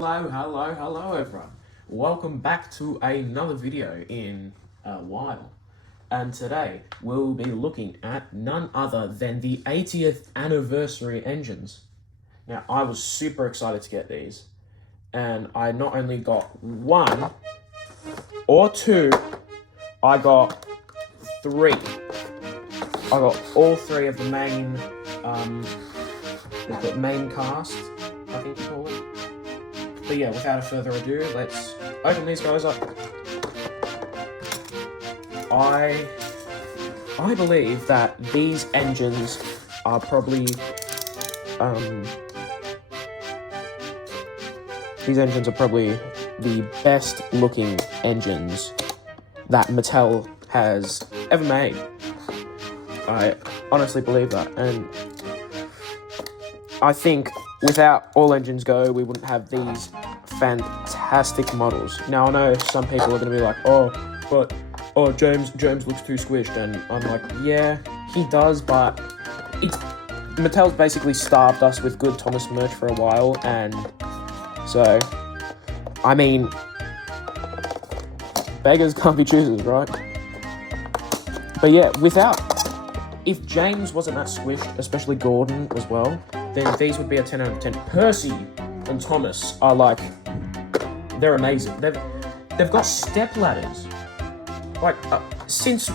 Hello everyone. Welcome back to another video in a while. And today we'll be looking at none other than the 80th anniversary engines. Now I was super excited to get these, and I not only got one or two, I got three. I got all three of the main cast, I think you call it. But yeah, without further ado, let's open these guys up. I believe that these engines are probably the best looking engines that Mattel has ever made. I honestly believe that, and I think without All Engines Go, we wouldn't have these fantastic models. Now, I know some people are going to be like, James looks too squished, and I'm like, yeah, he does, but Mattel's basically starved us with good Thomas merch for a while, and so, I mean, beggars can't be choosers, right? But yeah, if James wasn't that squished, especially Gordon as well, then these would be a 10 out of 10. Percy and Thomas are like, they're amazing. They've got step ladders. Like, since,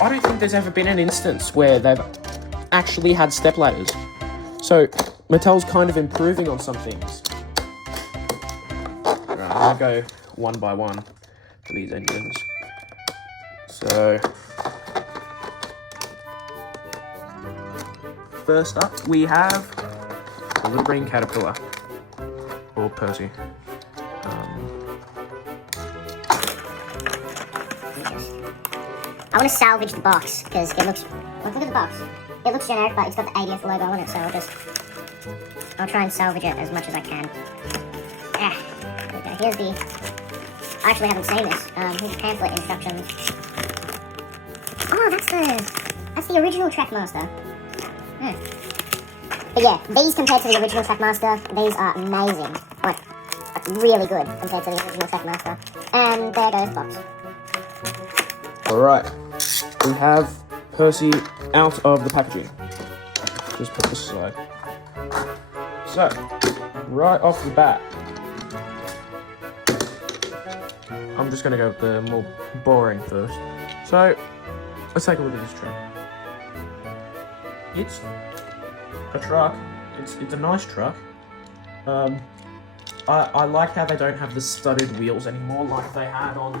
I don't think there's ever been an instance where they've actually had step ladders. So, Mattel's kind of improving on some things. Right, I'll go one by one for these engines. So, first up, we have the little green caterpillar, or Percy. I want to salvage the box because it looks. Look at the box. It looks generic, but it's got the 80th logo on it, so I'll try and salvage it as much as I can. Okay, here's the. I actually haven't seen this. Here's the pamphlet instructions. Oh, that's the original Trackmaster. But yeah, these compared to the original Trackmaster, these are amazing. Like really good compared to the original Trackmaster. And there goes the box. Alright, we have Percy out of the packaging. Just put this aside. So, right off the bat, I'm just going to go with the more boring first. So, let's take a look at this truck. It's a truck. It's a nice truck. I like how they don't have the studded wheels anymore like they had on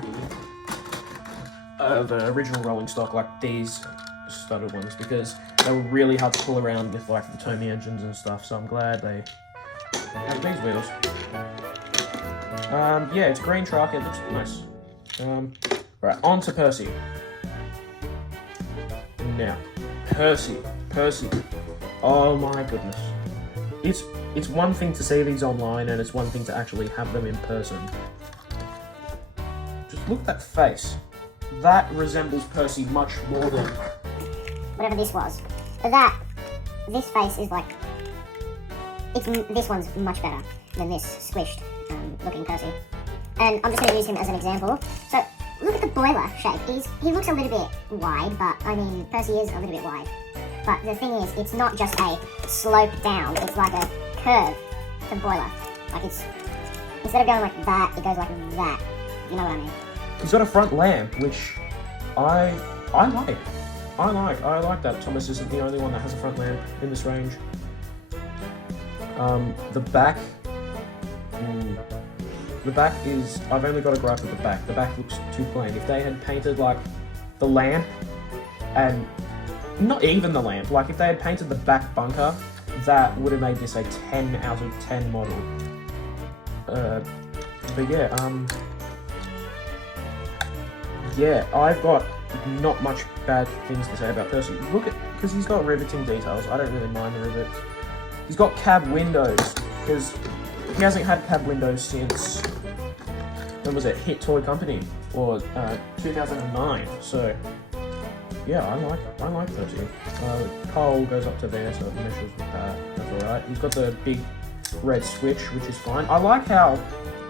the original rolling stock, like these studded ones, because they were really hard to pull around with like the Tommy engines and stuff, so I'm glad they have these wheels. Yeah, it's a green truck, it looks nice. Right, on to Percy. Now, Percy. Oh my goodness. It's one thing to see these online, and it's one thing to actually have them in person. Just look at that face. That resembles Percy much more than whatever this was. But this face is like, this one's much better than this squished looking Percy. And I'm just going to use him as an example. So look at the boiler shape. He looks a little bit wide, but I mean Percy is a little bit wide. But the thing is, it's not just a slope down. It's like a curve to the boiler. Like it's, instead of going like that, it goes like that. You know what I mean? He's got a front lamp, which I like. I like that Thomas isn't the only one that has a front lamp in this range. The back is, I've only got a gripe with the back. The back looks too plain. If they had painted like the lamp, and not even the lamp, like if they had painted the back bunker, that would have made this a 10 out of 10 model. But yeah, I've got not much bad things to say about Percy. Look at, because he's got riveting details. I don't really mind the rivets. He's got cab windows, because he hasn't had cab windows since, when was it, Hit Toy Company, or 2009. So yeah, I like Percy. Cole goes up to there, so it meshes with that. That's alright. He's got the big red switch, which is fine. I like how,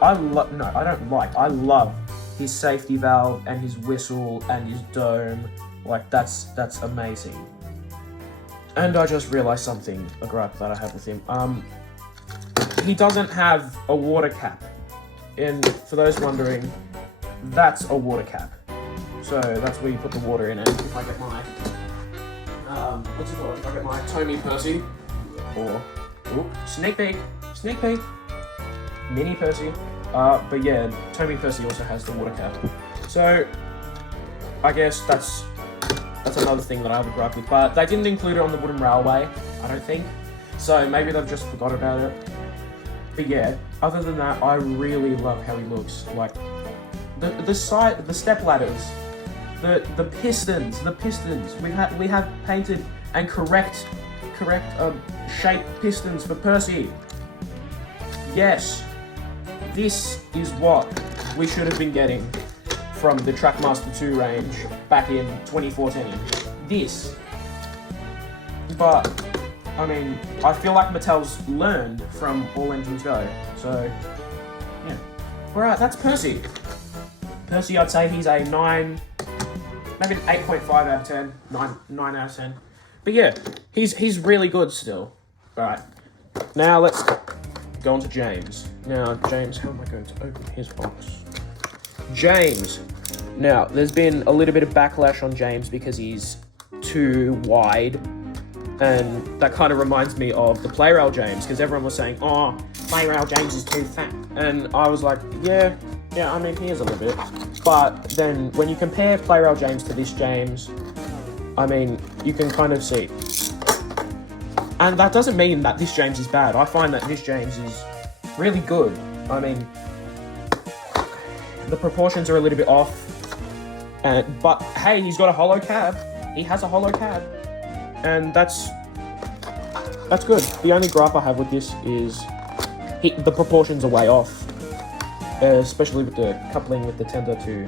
I don't like, I love his safety valve and his whistle and his dome. Like, that's amazing. And I just realized something, a gripe that I have with him. He doesn't have a water cap. And for those wondering, that's a water cap. So that's where you put the water in. And if I get my, what's it called? If I get my Thomas Percy, or, sneak peek, mini Percy. But yeah, Thomas Percy also has the water cap. So, I guess that's another thing that I have a gripe with. But they didn't include it on the wooden railway, I don't think. So maybe they've just forgot about it. But yeah, other than that, I really love how he looks. Like, the step ladders, the pistons. We have painted and correct shape pistons for Percy. Yes, this is what we should have been getting from the Trackmaster 2 range back in 2014. This. But, I mean, I feel like Mattel's learned from All Engines Go. So, yeah. Alright, that's Percy. Percy, I'd say he's a 9, maybe an 8.5 out of 10, 9 out of 10. But yeah, he's really good still. Alright, now let's go on to James. Now, James, how am I going to open his box? James. Now, there's been a little bit of backlash on James because he's too wide. And that kind of reminds me of the Playrail James, because everyone was saying, oh, Playrail James is too fat. And I was like, yeah, I mean, he is a little bit. But then when you compare Playrail James to this James, I mean, you can kind of see. And that doesn't mean that this James is bad. I find that this James is really good. I mean, the proportions are a little bit off. But hey, he's got a hollow cab. He has a hollow cab. And that's good. The only gripe I have with this is the proportions are way off. Especially with the coupling with the tender to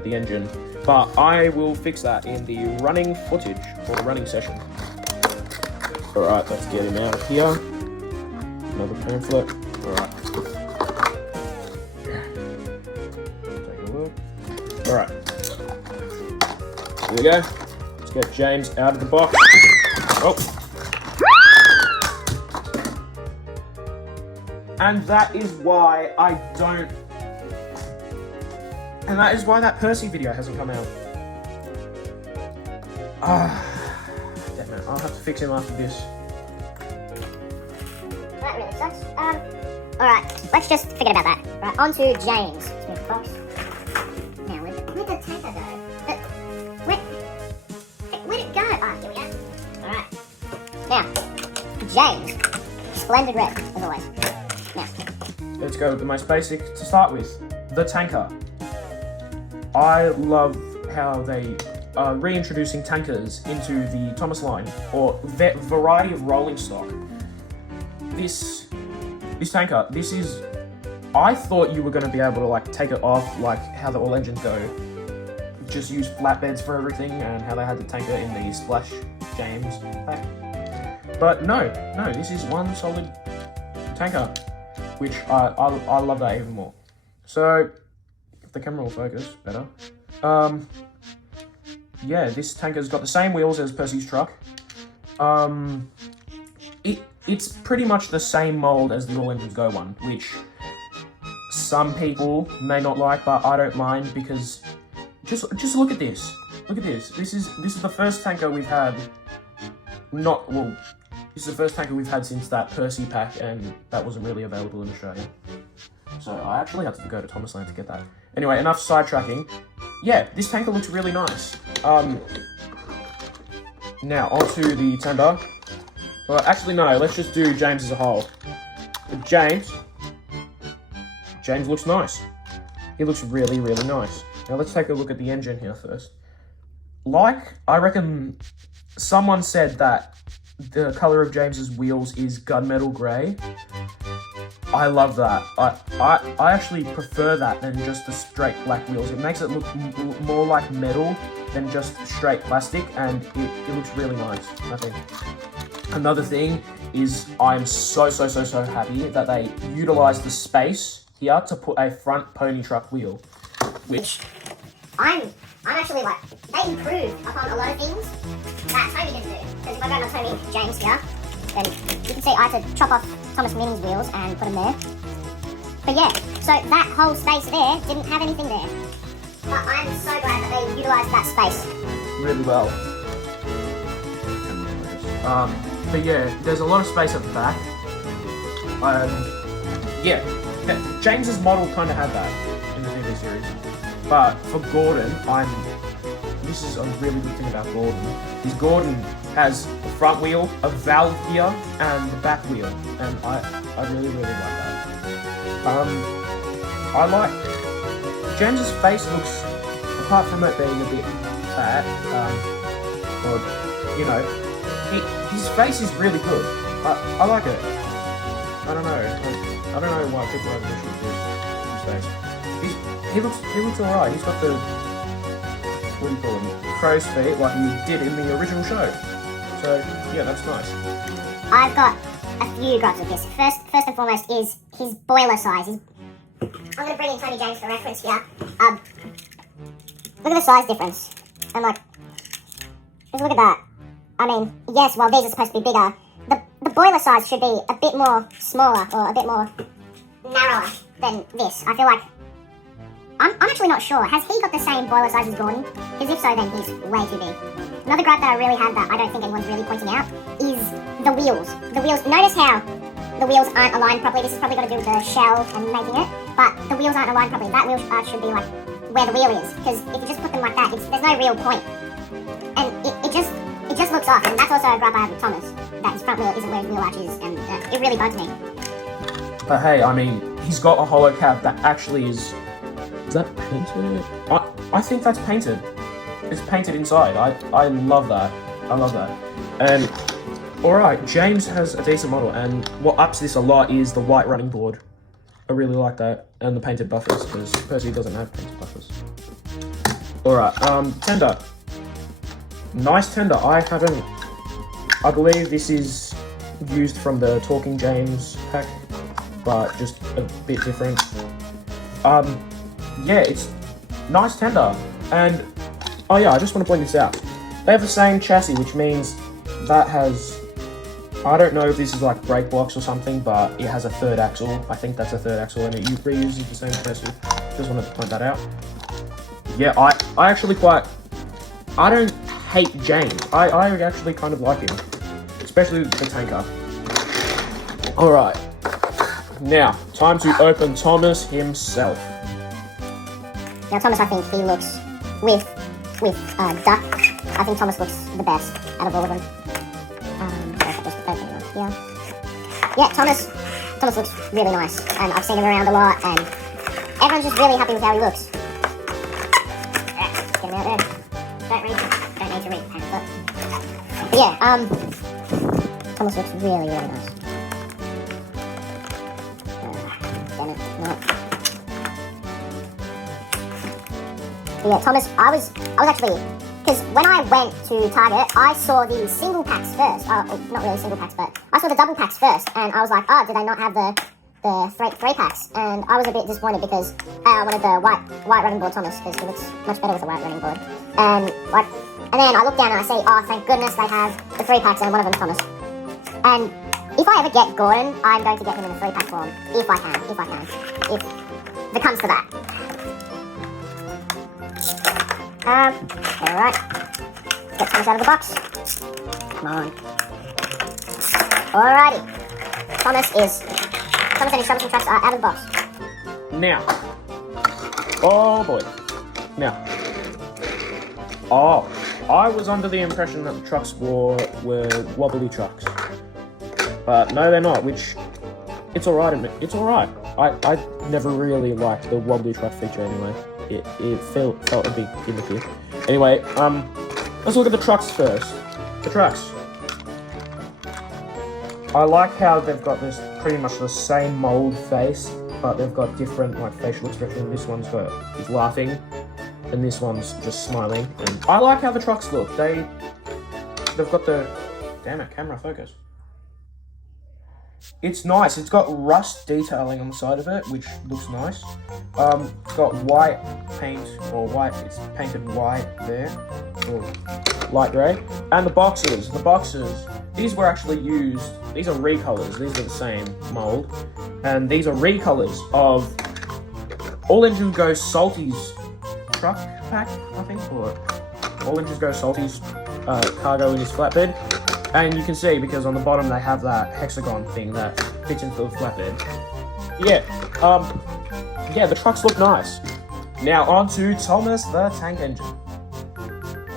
the engine. But I will fix that in the running footage, or the running session. Alright, let's get him out of here. Another pamphlet. Alright. Take a look. Alright. Here we go. Let's get James out of the box. Oh. And that is why I don't... And that is why that Percy video hasn't come out. Damn it. I'll have to fix him after this. That really sucks. Alright, let's just forget about that. Right, on to James. Let's move the box. Now, where'd the tanker go? Where'd it go? Ah, here we go. Alright. Now, James. Splendid red, as always. Now, let's go with the most basic to start with. The tanker. I love how they are reintroducing tankers into the Thomas line, or variety of rolling stock. This tanker, this is... I thought you were going to be able to like take it off like how the All Engines Go. Just use flatbeds for everything, and how they had the tanker in the Splash James pack. But no, this is one solid tanker, which I love that even more. So, if the camera will focus better. Yeah, this tanker's got the same wheels as Percy's truck. It's pretty much the same mold as the All Engines Go one, which some people may not like, but I don't mind, because just look at this. Look at this. This is the first tanker we've had. This is the first tanker we've had since that Percy pack, and that wasn't really available in Australia. So I actually had to go to Thomas Land to get that. Anyway, enough sidetracking. Yeah, this tanker looks really nice. Now, onto the tender. Well, actually, no, let's just do James as a whole. James looks nice. He looks really, really nice. Now, let's take a look at the engine here first. I reckon someone said that the colour of James's wheels is gunmetal grey. I love that. I actually prefer that than just the straight black wheels. It makes it look more like metal than just straight plastic, and it looks really nice, I think. Another thing is I'm so happy that they utilised the space here to put a front pony truck wheel, which I'm actually like, they improved upon a lot of things that Tony didn't do. Because if I go to Tony James here, then you can see I had to chop off Thomas Mini's wheels and put them there. But yeah, so that whole space there didn't have anything there. But I'm so glad that they utilised that space really well. But yeah, there's a lot of space at the back. Yeah, James's model kind of had that in the TV series. But for Gordon, this is a really good thing about Gordon, is Gordon has the front wheel, a valve gear, and the back wheel. And I really like that. I like James's face looks, apart from it being a bit fat, or you know, his face is really good. I like it. I don't know why people have an issue with his face. He looks alright. He's got the, what do you call them, crow's feet like he did in the original show. So yeah, that's nice. I've got a few gripes with this. First and foremost is his boiler size. I'm going to bring in Tony James for reference here. Look at the size difference. And like, just look at that. I mean, yes, well, these are supposed to be bigger. The boiler size should be a bit more smaller or a bit more narrower than this. I feel like, I'm actually not sure. Has he got the same boiler size as Gordon? Because if so, then he's way too big. Another gripe that I really had that I don't think anyone's really pointing out is the wheels. The wheels, notice how the wheels aren't aligned properly. This has probably got to do with the shell and making it, but the wheels aren't aligned properly. That wheel should be like where the wheel is, because if you just put them like that, there's no real point. And it just looks off, and that's also a gripe I have with Thomas, that his front wheel isn't where his wheel arch is, and it really bugs me. But hey, I mean, he's got a hollow cab that actually is that painted? I think that's painted. It's painted inside. I love that. I love that. And alright, James has a decent model, and what ups this a lot is the white running board. I really like that. And the painted buffers, because Percy doesn't have painted buffers. Alright, tender. Nice tender. I believe this is used from the Talking James pack, but just a bit different. Yeah, it's nice tender. And oh yeah, I just want to point this out. They have the same chassis, which means that has, I don't know if this is like brake blocks or something, but it has a third axle. I think that's a third axle, and it reuses the same chassis. Just wanted to point that out. Yeah, I actually I don't hate James. I actually kind of like him, especially the tanker. Alright, now, time to open Thomas himself. Now Thomas, I think he looks, with Duck, I think Thomas looks the best out of all of them. Just open it up here. Yeah, Thomas looks really nice, and I've seen him around a lot, and everyone's just really happy with how he looks. Get him out there. Don't need to read the pants up. But yeah, Thomas looks really nice. Damn it, no. Yeah, Thomas, I was actually, because when I went to Target, I saw the single packs first. Not really single packs, but I saw the double packs first, and I was like, oh, did they not have the three packs? And I was a bit disappointed because I wanted the white running board Thomas, because he looks much better with the white running board. And then I look down and I see, oh, thank goodness they have the 3 packs, and one of them Thomas. And if I ever get Gordon, I'm going to get him in the 3 pack form, if I can, if it comes to that. Alright. Get Thomas out of the box. Come on. Alrighty. Thomas and his troublesome trucks are out of the box. Now. Oh boy. Now. Oh, I was under the impression that the trucks were wobbly trucks. But no, they're not, which, it's alright. It's alright. I never really liked the wobbly truck feature anyway. It felt a bit gimmicky. Anyway, let's look at the trucks first. The trucks. I like how they've got this pretty much the same mold face, but they've got different like facial expression. This one's is laughing, and this one's just smiling. And I like how the trucks look. They've got the Damn it, camera focus. It's nice. It's got rust detailing on the side of it, which looks nice. It's got white paint, or white, it's painted white there, or light grey. And the boxes, these were actually used, these are recolors, these are the same mould. And these are recolors of All Engines Go Salty's truck pack, I think, or All Engines Go Salty's cargo in his flatbed. And you can see, because on the bottom they have that hexagon thing that fits into the flatbed. Yeah, the trucks look nice. Now on to Thomas the Tank Engine.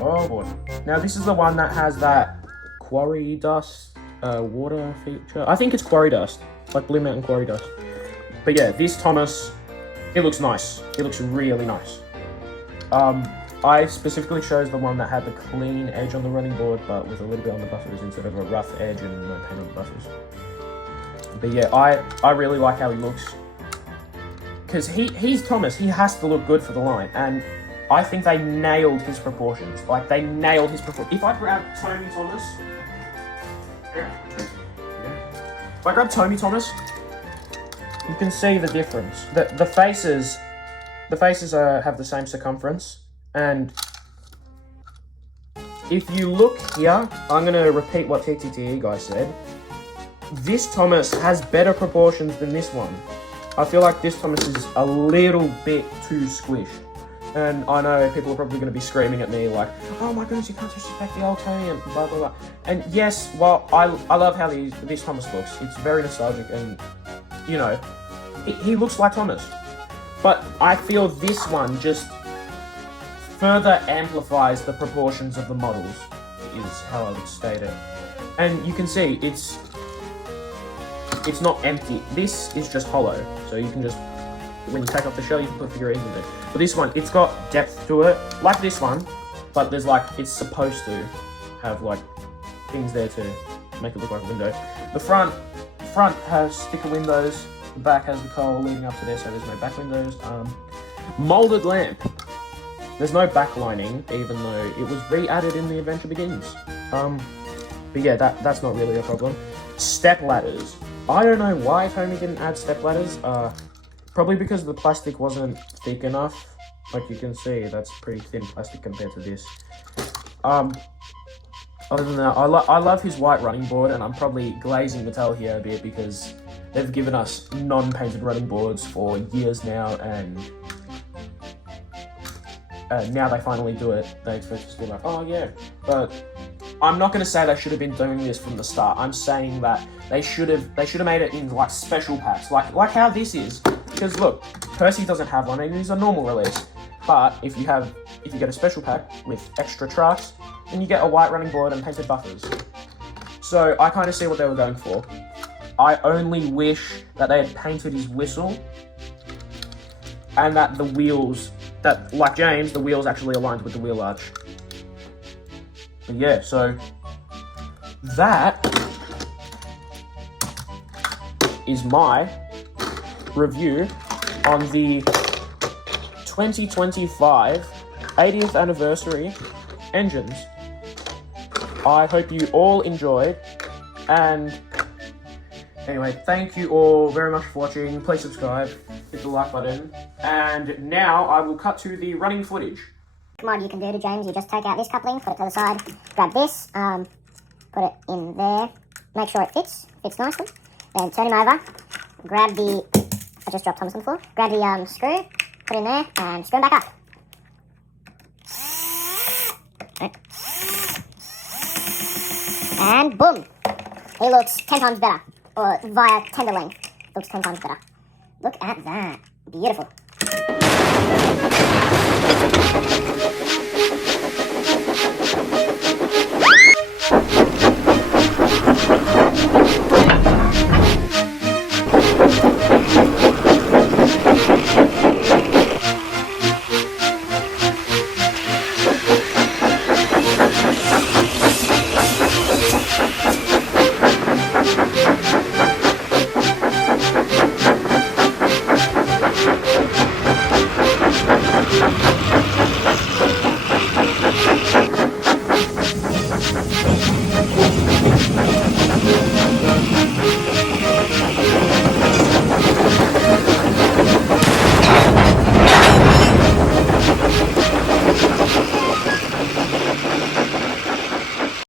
Oh boy. Now this is the one that has that quarry dust water feature. I think it's quarry dust, like Blue Mountain quarry dust. But yeah, this Thomas, it looks nice. It looks really nice. I specifically chose the one that had the clean edge on the running board, but with a little bit on the buffers instead of a rough edge and no paint on the buffers. But yeah, I really like how he looks. Because he's Thomas, he has to look good for the line, and I think they nailed his proportions. Like, they nailed his proportions. If I grab Tommy Thomas... If I grab Tommy Thomas, you can see the difference. The faces have the same circumference. And if you look here, I'm going to repeat what TTTE guy said. This Thomas has better proportions than this one. I feel like this Thomas is a little bit too squished. And I know people are probably going to be screaming at me like, oh my goodness, you can't disrespect the old Tony and blah, blah, blah. And yes, well, I love how this Thomas looks. It's very nostalgic and, you know, he looks like Thomas. But I feel this one just further amplifies the proportions of the models, is how I would state it. And you can see it's not empty. This is just hollow, so you can just, when you take off the shell, you can put figurines in there. But this one, it's got depth to it, like this one, but there's like, it's supposed to have like things there to make it look like a window. The front has sticker windows, the back has the coal leading up to there, so there's no back windows. Molded lamp. There's no backlining, even though it was re-added in The Adventure Begins. But yeah, that's not really a problem. Step ladders. I don't know why Tony didn't add step ladders. Probably because the plastic wasn't thick enough. Like you can see, that's pretty thin plastic compared to this. Other than that, I love his white running board, and I'm probably glazing the tail here a bit because they've given us non-painted running boards for years now, and now they finally do it. They expect us to be like, oh yeah. But I'm not going to say they should have been doing this from the start. I'm saying that they should have made it in like special packs, like how this is. Because look, Percy doesn't have one, and it's a normal release. But if you get a special pack with extra trucks, then you get a white running board and painted buffers. So I kind of see what they were going for. I only wish that they had painted his whistle, and that the wheels, that like James, the wheels actually aligned with the wheel arch. But yeah, so that is my review on the 2025 80th anniversary engines. I hope you all enjoyed, and anyway, thank you all very much for watching. Please subscribe, hit the like button, and now I will cut to the running footage. Mod you can do to James, you just take out this coupling, put it to the side, grab this, put it in there, make sure it fits nicely, then turn him over, grab the, I just dropped Thomas on the floor, grab the screw, put it in there, and screw him back up. Right. And boom! He looks 10 times better, or via tender length, looks 10 times better. Look at that, beautiful.